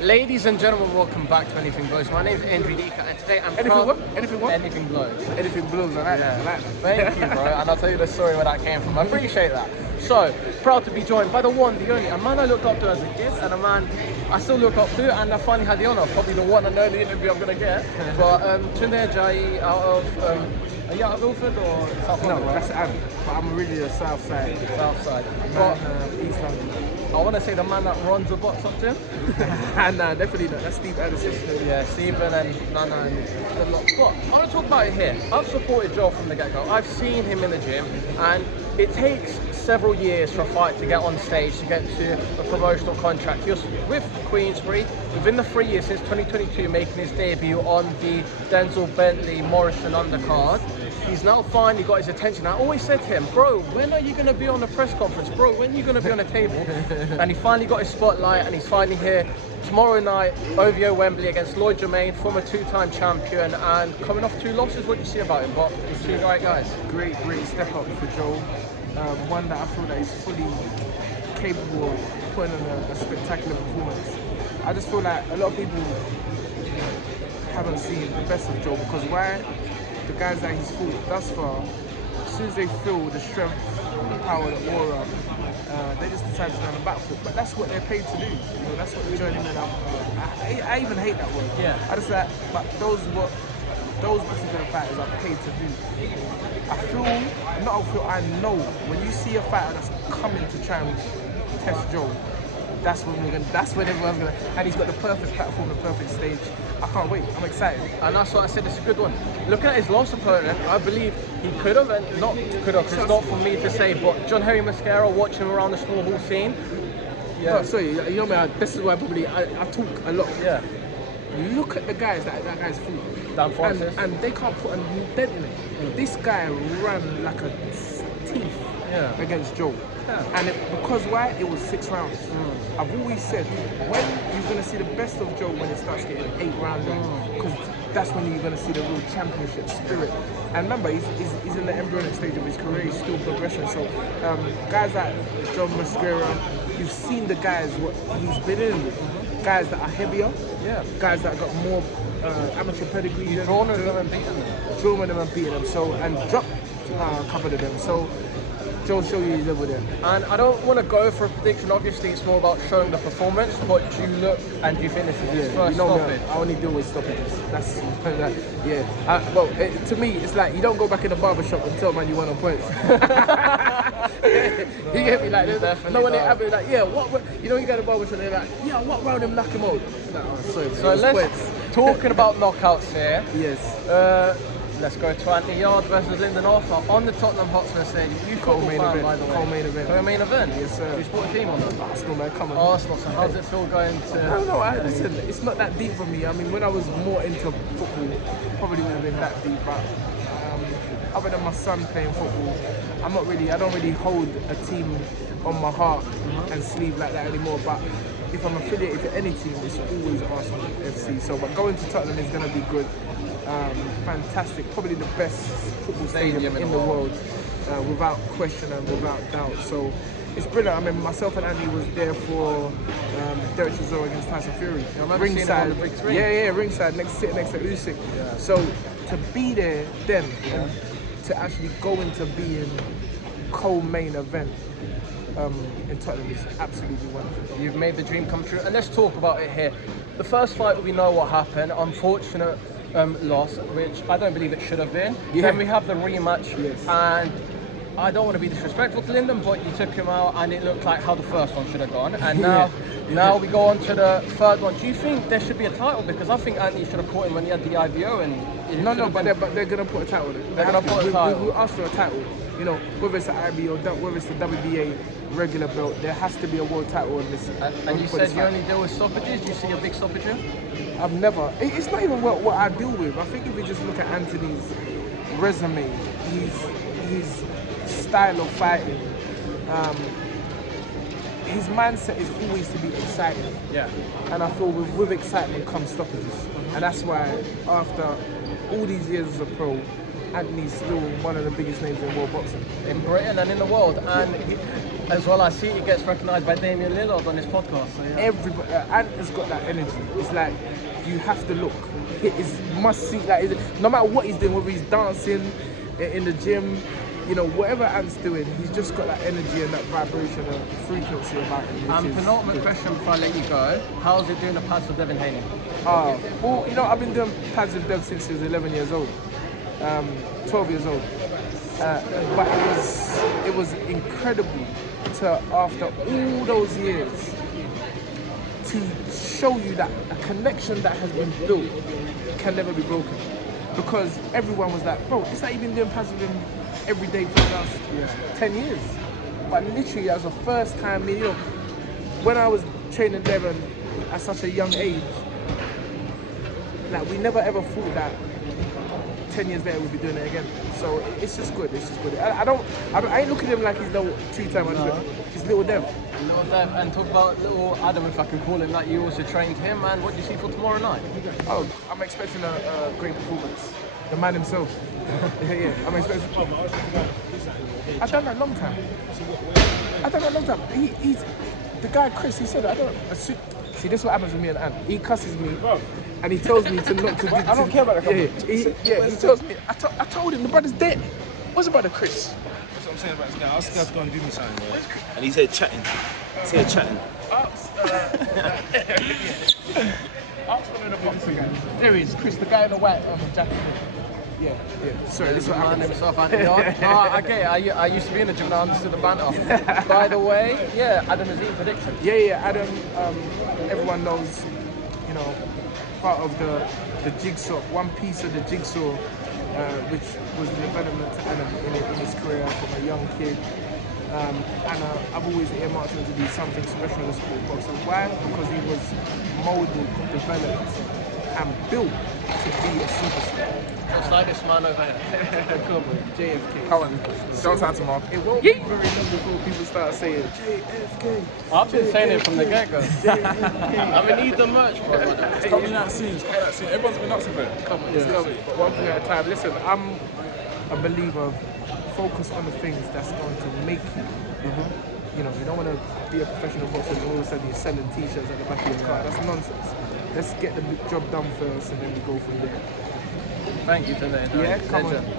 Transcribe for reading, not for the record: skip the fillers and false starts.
Ladies and gentlemen, welcome back to Anything Blows. My name is Andrew Dika, and today I'm proud... Anything what? Anything Blows. Anything blows, I like that. Thank you, bro, and I'll tell you the story where that came from. I appreciate that. So, proud to be joined by the one, the only, a man I looked up to as a kid, and a man I still look up to, and I finally had the honour, probably the one and only interview I'm going to get. But Tunde Ajayi out of... are you out of Ilford or South London? No, that's Adam, but I'm really the south side. South side. But East London. I want to say the man that runs the box up gym. Nah, definitely not. That's Steve and his sister. Yeah, Stephen and Nana and the lot. But I want to talk about it here. I've supported Joel from the get-go. I've seen him in the gym, and it takes several years for a fight to get on stage, to get to a promotional contract. He was with Queensbury within the 3 years since 2022, making his debut on the Denzel Bentley Morrison undercard. He's now finally got his attention. I always said to him, bro, when are you going to be on the press conference? Bro, when are you going to be on the table? And he finally got his spotlight, and he's finally here tomorrow night, OVO Wembley against Lloyd Germain, former two-time champion, and coming off 2 losses. What do you see about him? But he's 2 great guys. Great step up for Joel. One that I feel that he's fully capable of putting on a spectacular performance. I just feel like a lot of people haven't seen the best of Joel, because why? The guys that he's fought thus far, as soon as they feel the strength, the power, the aura, they just decide to go on the back foot. But that's what they're paid to do. You know, that's what the journeymen are. I even hate that word. Yeah. I just like, but those particular fighters are paid to do. I know when you see a fighter that's coming to try and test Joe, that's when everyone's gonna, and he's got the perfect platform, the perfect stage. I can't wait, I'm excited. And that's what I said, it's a good one. Looking at his last opponent, I believe he could have, and not could have, it's not for me to say, but John Henry Mascara, watching him around the small hall scene. Yeah. No, sorry, you know me, this is why probably I talk a lot. Yeah. Look at the guys that guy's fought. Dan Francis. And they can't put a dent in it. This guy ran like a thief against Joe. Yeah. And because why? It was 6 rounds. I've always said, when you're going to see the best of Joe, when it starts getting 8 rounds, because that's when you're going to see the real championship spirit. And remember, he's in the embryonic stage of his career, he's still progressing. So guys like John Mascara, you've seen the guys, what he's been in with. Guys that are heavier, guys that got more amateur pedigree. Drawn them and beaten them. Drawn them and beaten them. So, and dropped a couple of them. So, Joe'll show you he's over there. And I don't want to go for a prediction. Obviously, it's more about showing the performance. But do you look and do you think this is his first stoppage? I only deal with stoppages. That's to me, it's like you don't go back in the barber shop and tell man you won on points. You get me? Like, no one ever like, what? You know, you go to the barber shop, they're like, what round him knock him out? Like, so let's talking about knockouts here. Yes. Let's go to Anthony Yarde versus Lyndon on the Tottenham Hotspur Stadium. You co-main event, by the way. Co-main event. Co-main event? Yes, sir. You support a team on that? Arsenal, man, come on. Arsenal. So how does it feel going to... I don't know, listen, it's not that deep for me. I mean, when I was more into football, probably would have been that deep, but other than my son playing football, I don't really hold a team on my heart and sleeve like that anymore. But if I'm affiliated to any team, it's always Arsenal FC. So, but going to Tottenham is going to be good. Fantastic, probably the best football stadium in the world, without question and without doubt. So it's brilliant. I mean, myself and Andy was there for Derek Chisora against Tyson Fury. I remember seeing it on the big screen. Ringside, sitting next to Usyk. Yeah. So to be there then and to actually go into being co-main event in Tottenham is absolutely wonderful. You've made the dream come true, and let's talk about it here. The first fight, we know what happened. Unfortunate loss, which I don't believe it should have been. Then we have the rematch, and I don't want to be disrespectful to Lyndon, but you took him out and it looked like how the first one should have gone, and now we go on to the third one. Do you think there should be a title? Because I think Anthony should have caught him when he had the IBO, and but they're going to put a title in. They're going to put a title. We asked for a title, you know, whether it's the IBO, whether it's the WBA regular belt, there has to be a world title in this. And you said you only deal with stoppages. Do you see a big stoppage here? I've never. It's not even what I deal with. I think if you just look at Anthony's resume, his style of fighting, his mindset is always to be exciting. Yeah. And I feel with excitement comes stoppages. And that's why after all these years as a pro, Anthony's still one of the biggest names in world boxing. In Britain and in the world. And As well, I see he gets recognised by Damian Lillard on his podcast. So yeah. Everybody, Ant has got that energy. It's like you have to look. It is must see. Like no matter what he's doing, whether he's dancing in the gym, you know, whatever Ant's doing, he's just got that energy and that vibration and frequency about him. And penultimate question before I let you go: how's it doing the pads for Devin Haney? Well, you know, I've been doing pads with Dev since he was 11 years old, 12 years old. But it was incredible to, after all those years, to show you that a connection that has been built can never be broken. Because everyone was like, bro, it's like you've been doing pads with him every day for the last 10 years. But literally, that was the first time, you know, when I was training Devon at such a young age, like we never ever thought that 10 years later we'd be doing it again. So it's just good. It's just good. I ain't looking at him like he's no two-time undefeated. He's little Dev. Little Dev, and talk about little Adam, if I can call him that. You also trained him, and what do you see for tomorrow night? Oh, I'm expecting a great performance. The man himself. Yeah, I'm expecting. I've done that a long time. He's the guy Chris. He said I don't. See, this is what happens with me and Ant. He cusses me, and he tells me to not to. I don't care about the comment. He tells me. I told him the brother's dead. What's about the Chris? That's what I'm saying about this guy. I asked the guy to go and do me something, yeah. And he said chatting. Ask one of the boxer guys. There he is, Chris, the guy in the white jacket. Yeah. Sorry, this is what happened. Himself, Anthony. Okay, I used to be in the gym and I understood the banter. By the way, Adam has eaten prediction. Yeah, Adam, everyone knows, you know, part of the jigsaw, one piece of the jigsaw, which was the development to Adam in his career from a young kid. And I've always earmarked him to be something special in the sport of boxing. Why? Because he was moulded, developed, and built to be a superstar. Just like this man over here. Come on, JFK. Come on, shout out to Mark. It won't be very long before people start saying JFK. I've been saying it from the get-go. I'm gonna need the merch, bro. It's coming out soon. Everyone's been asking for it. Come on, it's coming. One thing at a time. Listen, I'm a believer of focus on the things that's going to make you. You know, you don't want to be a professional boxer and all of a sudden you're selling t-shirts at the back of your car. That's nonsense. Let's get the job done first and then we go from there. Thank you for that. Yeah, come on.